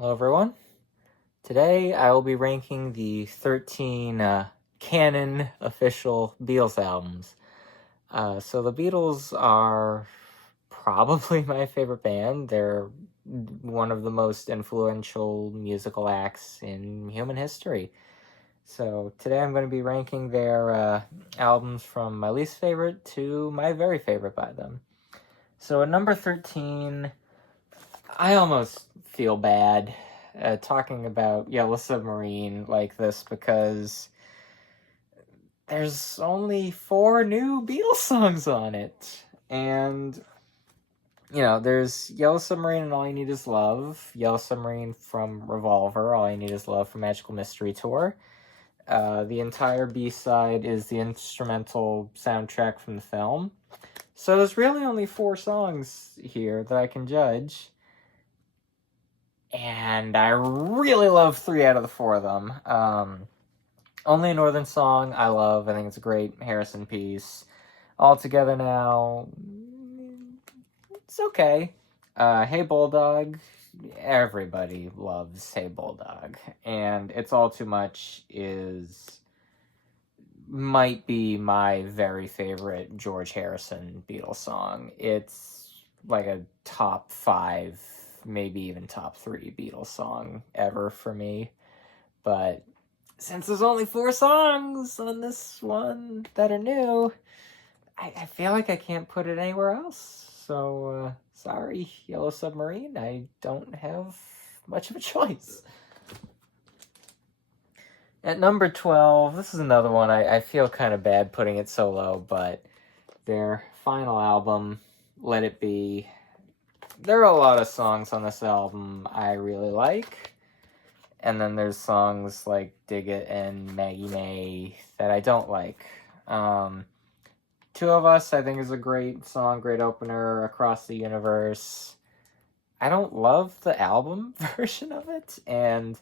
Hello everyone. Today I will be ranking the 13 canon official Beatles albums. So the Beatles are probably my favorite band. They're one of the most influential musical acts in human history. So today I'm going to be ranking their albums from my least favorite to my very favorite by them. So at number 13, I almost feel bad talking about Yellow Submarine like this because there's only 4 new Beatles songs on it. And, there's Yellow Submarine and All You Need Is Love, Yellow Submarine from Revolver, All You Need Is Love from Magical Mystery Tour. The entire B-side is the instrumental soundtrack from the film. So there's really only 4 songs here that I can judge. And I really love 3 out of the 4 of them. Only a Northern Song I love. I think it's a great Harrison piece. All Together Now, it's okay. Hey Bulldog, everybody loves Hey Bulldog. And It's All Too Much might be my very favorite George Harrison Beatles song. It's like a top 5, maybe even top 3 Beatles song ever for me. But since there's only 4 songs on this one that are new, I feel like I can't put it anywhere else. So, sorry, Yellow Submarine, I don't have much of a choice. At number 12, this is another one I feel kind of bad putting it so low, but their final album, Let It Be. There are a lot of songs on this album I really like, and then there's songs like Dig It and Maggie May that I don't like. Two of Us, I think, is a great song, great opener, Across the Universe. I don't love the album version of it, and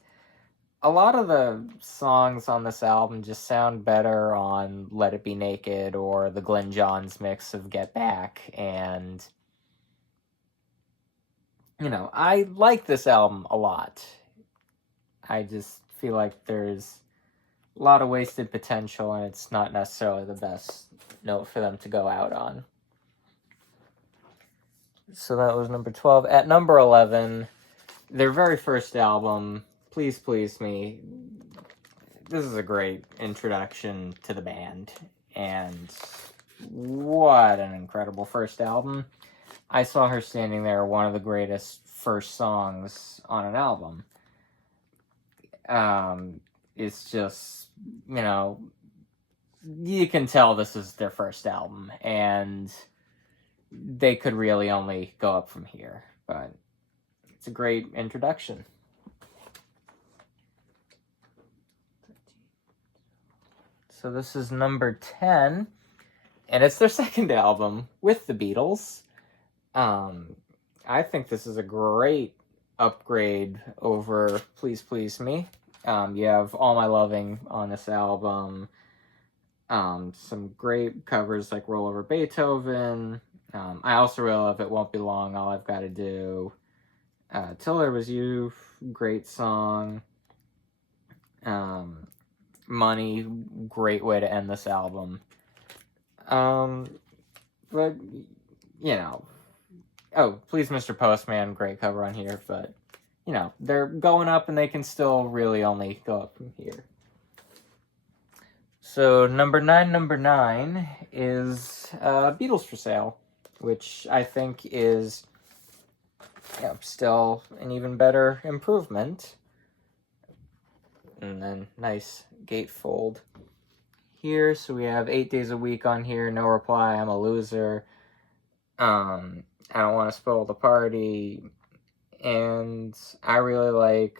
a lot of the songs on this album just sound better on Let It Be Naked or the Glenn Johns mix of Get Back, and I like this album a lot. I just feel like there's a lot of wasted potential, and it's not necessarily the best note for them to go out on. So that was number 12. At number 11, their very first album, Please Please Me. This is a great introduction to the band, and what an incredible first album. I Saw Her Standing There, one of the greatest first songs on an album. It's just, you can tell this is their first album, and they could really only go up from here, but it's a great introduction. So this is number 10, and it's their second album with the Beatles. I think this is a great upgrade over Please Please Me. You have All My Loving on this album. Some great covers like Roll Over Beethoven. I also really love It Won't Be Long, All I've Got to Do. Till There Was You, great song. Money, great way to end this album. But, oh, Please Mr. Postman, great cover on here, but, they're going up and they can still really only go up from here. So, number 9 is Beatles for Sale, which I think is still an even better improvement. And then nice gatefold here. So we have 8 Days a Week on here, No Reply, I'm a Loser, I Don't Want to Spoil the Party, and I really like,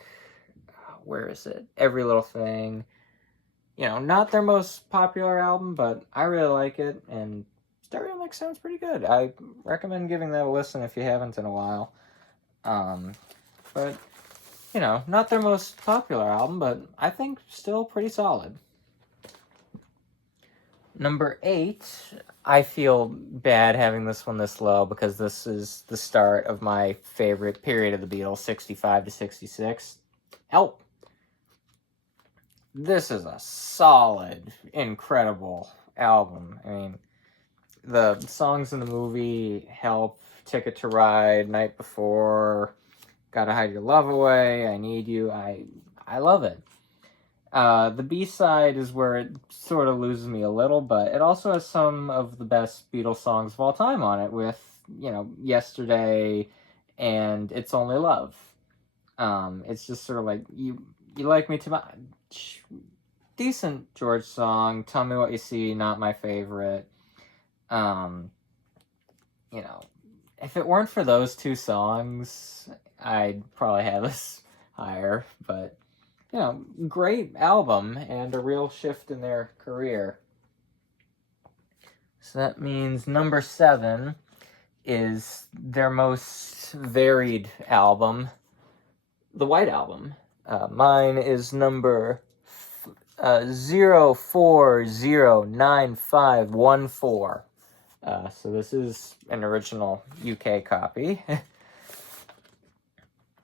where is it? Every Little Thing. Not their most popular album, but I really like it, and Stereo Mix sounds pretty good. I recommend giving that a listen if you haven't in a while. But, not their most popular album, but I think still pretty solid. Number 8, I feel bad having this one this low because this is the start of my favorite period of the Beatles, 65 to 66. Help! This is a solid, incredible album. I mean, the songs in the movie Help, Ticket to Ride, Night Before, Gotta Hide Your Love Away, I Need You, I love it. The B-side is where it sort of loses me a little, but it also has some of the best Beatles songs of all time on it with, Yesterday and It's Only Love. It's just sort of like, you like me too much. Decent George song, Tell Me What You See, not my favorite. If it weren't for those two songs, I'd probably have this higher, but great album and a real shift in their career. So that means number 7 is their most varied album, the White Album. Mine is number 04095514. So this is an original UK copy.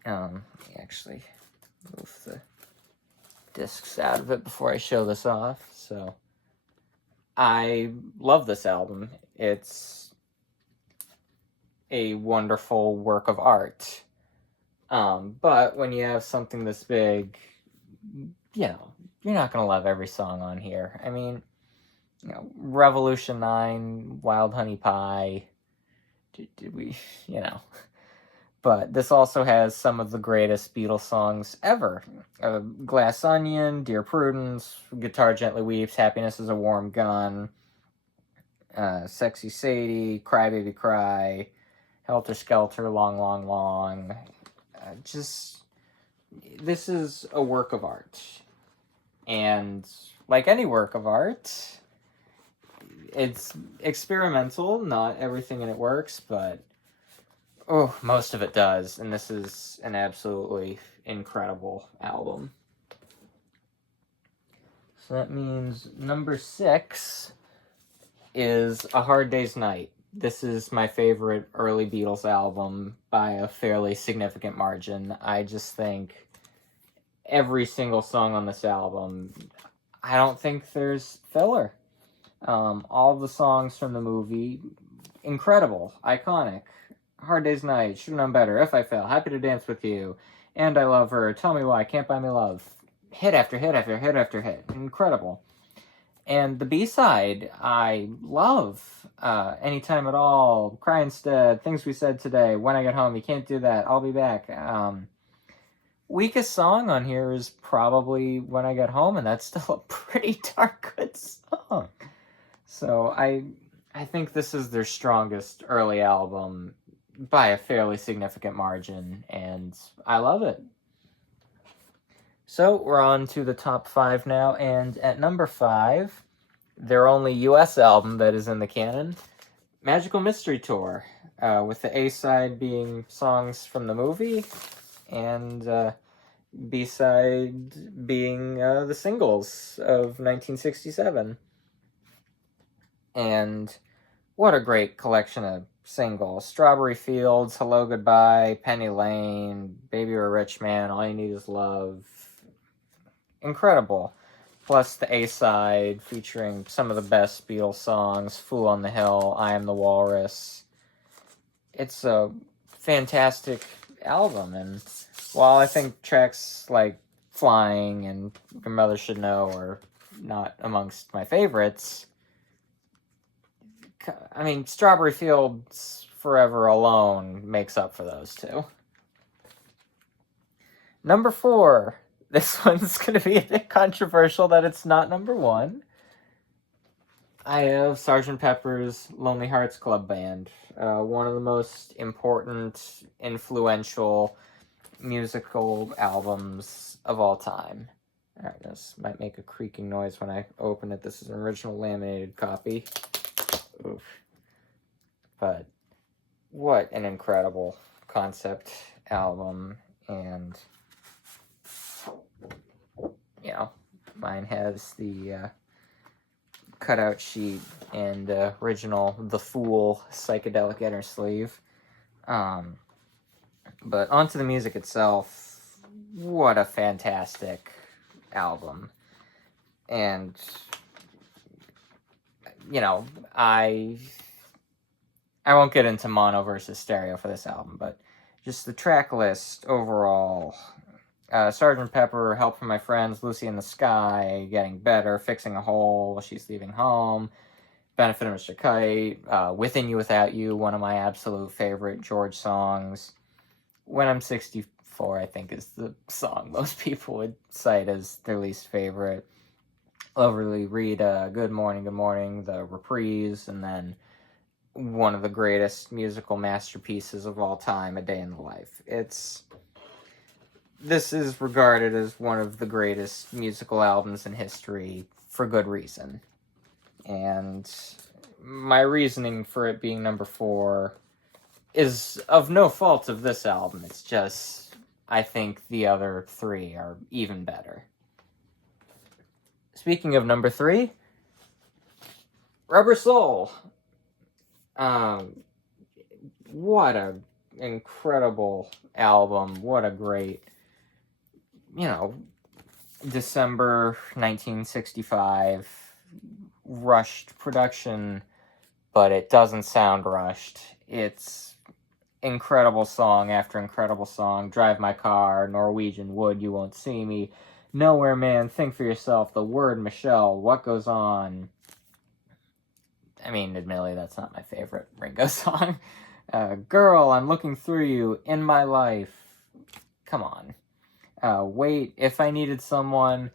Actually move the discs out of it before I show this off. So I love this album. It's a wonderful work of art. But when you have something this big, you're not going to love every song on here. I mean, Revolution 9, Wild Honey Pie, did we, But this also has some of the greatest Beatles songs ever. Glass Onion, Dear Prudence, Guitar Gently Weeps, Happiness is a Warm Gun, Sexy Sadie, Cry Baby Cry, Helter Skelter, Long, Long, Long. This is a work of art. And like any work of art, it's experimental. Not everything in it works, but most of it does, and this is an absolutely incredible album. So that means number 6 is A Hard Day's Night. This is my favorite early Beatles album by a fairly significant margin. I just think every single song on this album, I don't think there's filler. All the songs from the movie, incredible, iconic. Hard Day's Night, Should've Known Better, If I Fell, Happy to Dance with You, And I Love Her, Tell Me Why, Can't Buy Me Love. Hit after hit after hit after hit. Incredible. And the B-side, I love. Anytime at All, Cry Instead, Things We Said Today, When I Get Home, You Can't Do That, I'll Be Back. Weakest song on here is probably When I Get Home, and that's still a pretty darn good song. So I think this is their strongest early album by a fairly significant margin, and I love it. So we're on to the top 5 now, and at number 5, their only US album that is in the canon, Magical Mystery Tour, with the A-side being songs from the movie, and B-side being the singles of 1967. And what a great collection of singles. Strawberry Fields, Hello Goodbye, Penny Lane, Baby You're a Rich Man, All You Need Is Love. Incredible. Plus the A-side featuring some of the best Beatles songs, Fool on the Hill, I Am the Walrus. It's a fantastic album, and while I think tracks like Flying and Your Mother Should Know are not amongst my favorites, I mean, Strawberry Fields Forever alone makes up for those two. Number 4. This one's going to be a bit controversial that it's not number 1. I have Sgt. Pepper's Lonely Hearts Club Band. One of the most important, influential musical albums of all time. Alright, this might make a creaking noise when I open it. This is an original laminated copy. Oof. But what an incredible concept album, and mine has the cutout sheet and original The Fool psychedelic inner sleeve. But onto the music itself, what a fantastic album. And, you know, I won't get into mono versus stereo for this album, but just the track list overall. Sgt. Pepper, Help from My Friends, Lucy in the Sky, Getting Better, Fixing a Hole, She's Leaving Home, Benefit of Mr. Kite, Within You Without You, one of my absolute favorite George songs. When I'm 64, I think is the song most people would cite as their least favorite. Overly Read, Good Morning, the Reprise, and then one of the greatest musical masterpieces of all time, A Day in the Life. This is regarded as one of the greatest musical albums in history for good reason. And my reasoning for it being number 4 is of no fault of this album. It's just, I think the other 3 are even better. Speaking of number 3, Rubber Soul. What a incredible album. What a great, December 1965, rushed production, but it doesn't sound rushed. It's incredible song after incredible song. Drive My Car, Norwegian Wood, You Won't See Me, Nowhere Man, Think for Yourself, The Word, Michelle, What Goes On. I mean, admittedly, that's not my favorite Ringo song. Girl, I'm Looking Through You, In My Life. Come on. Wait, If I Needed Someone,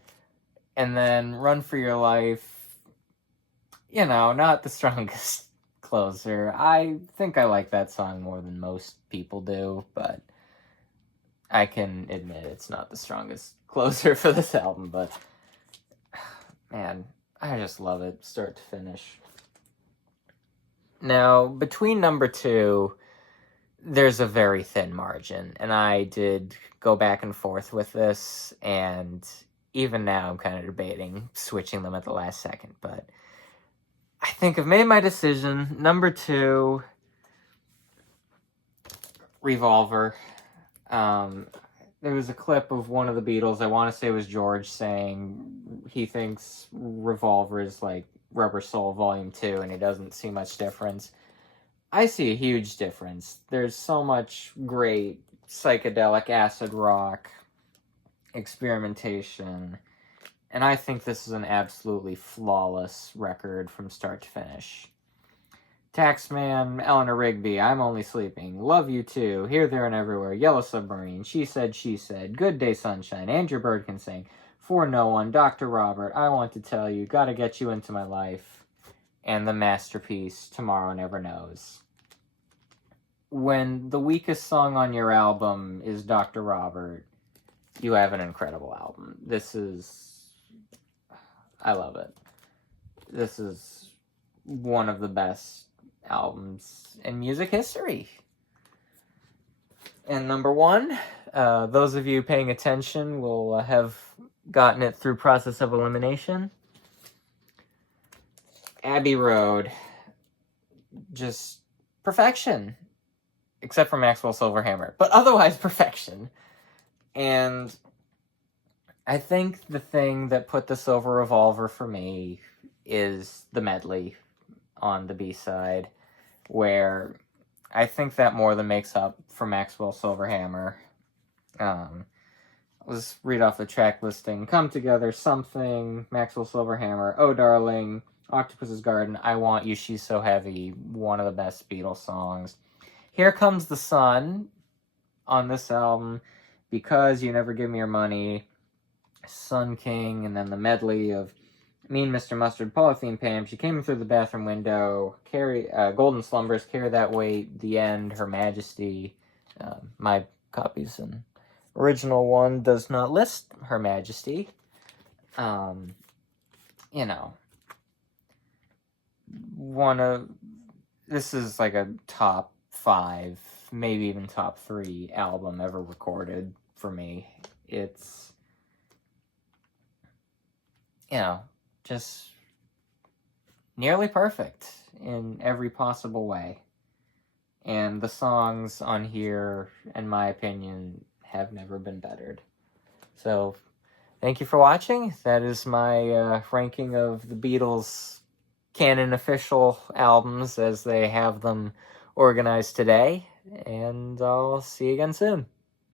and then Run for Your Life. Not the strongest closer. I think I like that song more than most people do, but I can admit it's not the strongest closer for this album, but man, I just love it, start to finish. Now, between number 2, there's a very thin margin, and I did go back and forth with this, and even now I'm kind of debating switching them at the last second, but I think I've made my decision. Number 2, Revolver. There was a clip of one of the Beatles, I want to say it was George, saying he thinks Revolver is like Rubber Soul Volume 2, and he doesn't see much difference. I see a huge difference. There's so much great psychedelic acid rock experimentation, and I think this is an absolutely flawless record from start to finish. Taxman, Eleanor Rigby, I'm Only Sleeping, Love You Too, Here, There, and Everywhere, Yellow Submarine, She Said, Good Day Sunshine, Andrew Bird Can Sing, For No One, Dr. Robert, I Want to Tell You, Gotta Get You Into My Life, and the masterpiece, Tomorrow Never Knows. When the weakest song on your album is Dr. Robert, you have an incredible album. I love it. This is one of the best albums in music history. And number 1, those of you paying attention will have gotten it through process of elimination. Abbey Road. Just perfection. Except for Maxwell Silverhammer. But otherwise perfection. And I think the thing that put this over Revolver for me is the medley on the B-side, where I think that more than makes up for Maxwell Silverhammer. Let's read off the track listing. Come Together, Something, Maxwell Silverhammer, Oh Darling, Octopus's Garden, I Want You, She's So Heavy, one of the best Beatles songs. Here Comes the Sun on this album, Because You Never Give Me Your Money, Sun King, and then the medley of Mean Mr. Mustard, Polythene Pam, She Came In Through the Bathroom Window, Golden Slumbers, Carry That Weight, The End, Her Majesty. My copy's an original one does not list Her Majesty. This is like a top 5, maybe even top 3 album ever recorded for me. It's, just nearly perfect in every possible way. And the songs on here, in my opinion, have never been bettered. So, thank you for watching. That is my ranking of the Beatles' canon official albums as they have them organized today. And I'll see you again soon.